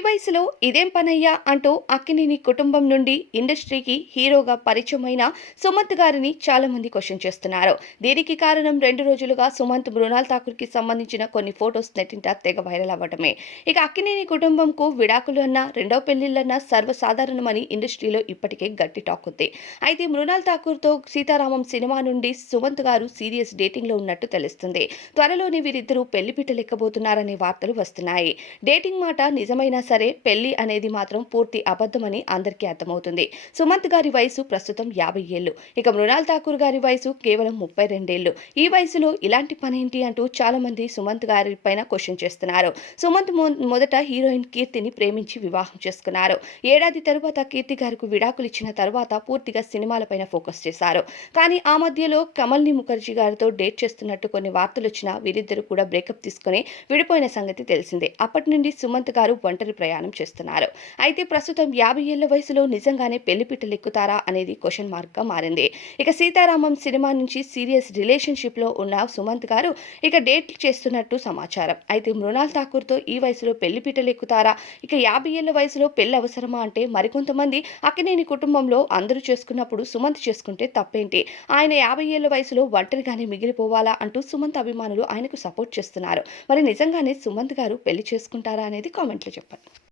ఈ వయసులో ఇదేం పనయ్యా అంటూ అక్కినేని కుటుంబం నుండి ఇండస్ట్రీకి హీరోగా పరిచయమైన సుమంత్ గారిని చాలా మంది క్వశ్చన్ చేస్తున్నారు. దీనికి కారణం 2 రోజులుగా సుమంత్ మృణాల్ ఠాకూర్‌కి సంబంధించిన కొన్ని ఫోటోస్ నెట్టింట తెగ వైరల్ అవ్వటమే. ఇక అక్కినేని కుటుంబంకు విడాకులు అన్నా, రెండో పెళ్లిళ్లన్నా సర్వసాధారణమని ఇండస్ట్రీలో ఇప్పటికే గట్టి టాక్ ఉంది. అయితే మృణాల్ ఠాకూర్‌తో సీతారామం సినిమా నుండి సుమంత్ గారు సీరియస్ డేటింగ్‌లో ఉన్నట్టు తెలుస్తుంది. త్వరలోనే వీరిద్దరూ పెళ్లిపీటలెక్కబోతున్నారనే వార్తలు వస్తున్నాయి. డేటింగ్ మాట నిజమైన సరే పెళ్లి అనేది మాత్రం పూర్తి అబద్ధమని అందరికీ అర్థమవుతుంది. సుమంత్ గారి వయసు ప్రస్తుతం 50 ఏళ్లు. ఇక మృణాల్ ఠాకూర్ గారి వయసు కేవలం 32 ఏళ్లు. ఈ వయసులో ఇలాంటి పనేంటి అంటూ చాలా మంది సుమంత్ గారి పైన క్వశ్చన్ చేస్తున్నారు. సుమంత్ మొదట హీరోయిన్ కీర్తిని ప్రేమించి వివాహం చేసుకున్నారు. ఏడాది తరువాత కీర్తి గారికి విడాకులు ఇచ్చిన తర్వాత పూర్తిగా సినిమాలపైన ఫోకస్ చేశారు. కానీ ఆ మధ్యలో కమల్ని ముఖర్జీ గారితో డేట్ చేస్తున్నట్టు కొన్ని వార్తలొచ్చినా వీరిద్దరూ కూడా బ్రేకప్ తీసుకుని విడిపోయిన సంగతి తెలిసిందే. అప్పటి నుండి సుమంత్ గారు ఒంటరి ప్రయాణం చేస్తున్నారు. అయితే ప్రస్తుతం 50 ఏళ్ల వయసులో నిజంగానే పెళ్లిపీటలెక్కుతారా అనేది క్వశ్చన్ మార్క్ గా మారింది. ఇక సీతారామం సినిమా నుంచి సీరియస్ రిలేషన్షిప్ లో ఉన్న సుమంత్ గారు ఇక డేట్ చేస్తున్నట్టు సమాచారం. అయితే మృణాల్ ఠాకూర్ తో ఈ వయసులో పెళ్లిపీటలెక్కుతారా? ఇక 50 ఏళ్ల వయసులో పెళ్లి అవసరమా అంటే మరికొంతమంది అక్కినేని కుటుంబంలో అందరూ చేసుకున్నప్పుడు సుమంత్ చేసుకుంటే తప్పేంటి? ఆయన 50 ఏళ్ల వయసులో ఒంటరిగానే మిగిలిపోవాలా అంటూ సుమంత్ అభిమానులు ఆయనకు సపోర్ట్ చేస్తున్నారు. మరి నిజంగానే సుమంత్ గారు పెళ్లి చేసుకుంటారా అనేది కామెంట్లో చెప్పండి.